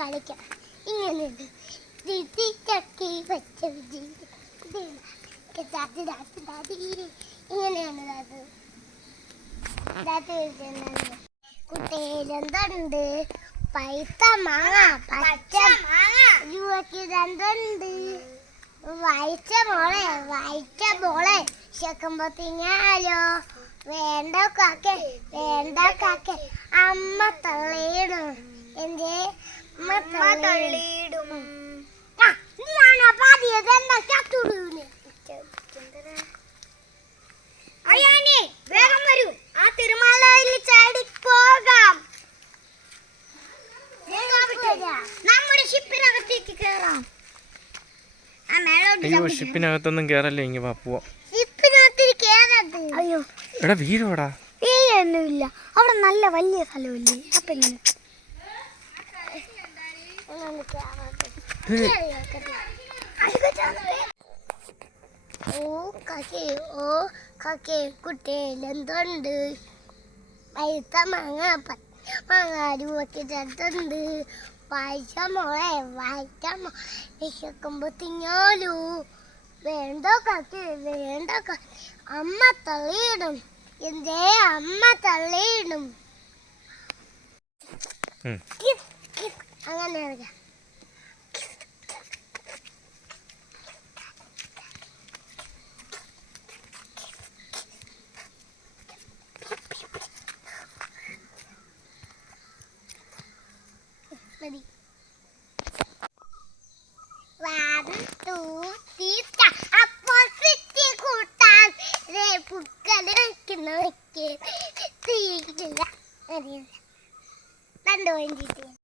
കളിക്കാം. ഇങ്ങനെയുണ്ട് ചക്കി വെച്ച ഇങ്ങനെയാണ് കുട്ടിയിലെന്തുണ്ട്? പൈത്ത മാങ്ങ, പച്ച മാങ്ങ, രണ്ടുണ്ട്. വായിച്ച മോളെ ചെക്കുമ്പോ തിങ്ങാലോ. വേണ്ട കാക്കെ അമ്മ തള്ളിയിടും. എന്റെ അമ്മ തള്ളിയിടും. വേഗം വരൂ, ആ തിരുമലയിൽ ചാടി പോകാം. നമ്മുടെ ഷിപ്പിനകത്തേക്ക് കേറാം. അയ്യോ, ഷിപ്പിനകത്തൊന്നും കേറല്ലേ. ഇങ്ങ പോവാം. അയ്യോ എടാ, വീരോടാ. വീഴൊന്നുമില്ല, അവിടെ നല്ല വലിയ സ്ഥലമില്ലേ. അപ്പൊ കുട്ടിയിലെന്തുണ്ട്? പൈത്ത മാങ്ങ, മാങ്ങ രൂപക്കിട്ടുണ്ട്. വായിച്ച മോളെ വിശക്കുമ്പോ തിങ്ങാലൂ. വേണ്ട കാക്കെ അമ്മ തള്ളിയിടും. എന്റെ അമ്മ തള്ളിയിടും. അങ്ങനെ മതി. 1 2 3 അപ്പോൾ സിറ്റി കൂട്ടാൻ പൂക്കളെ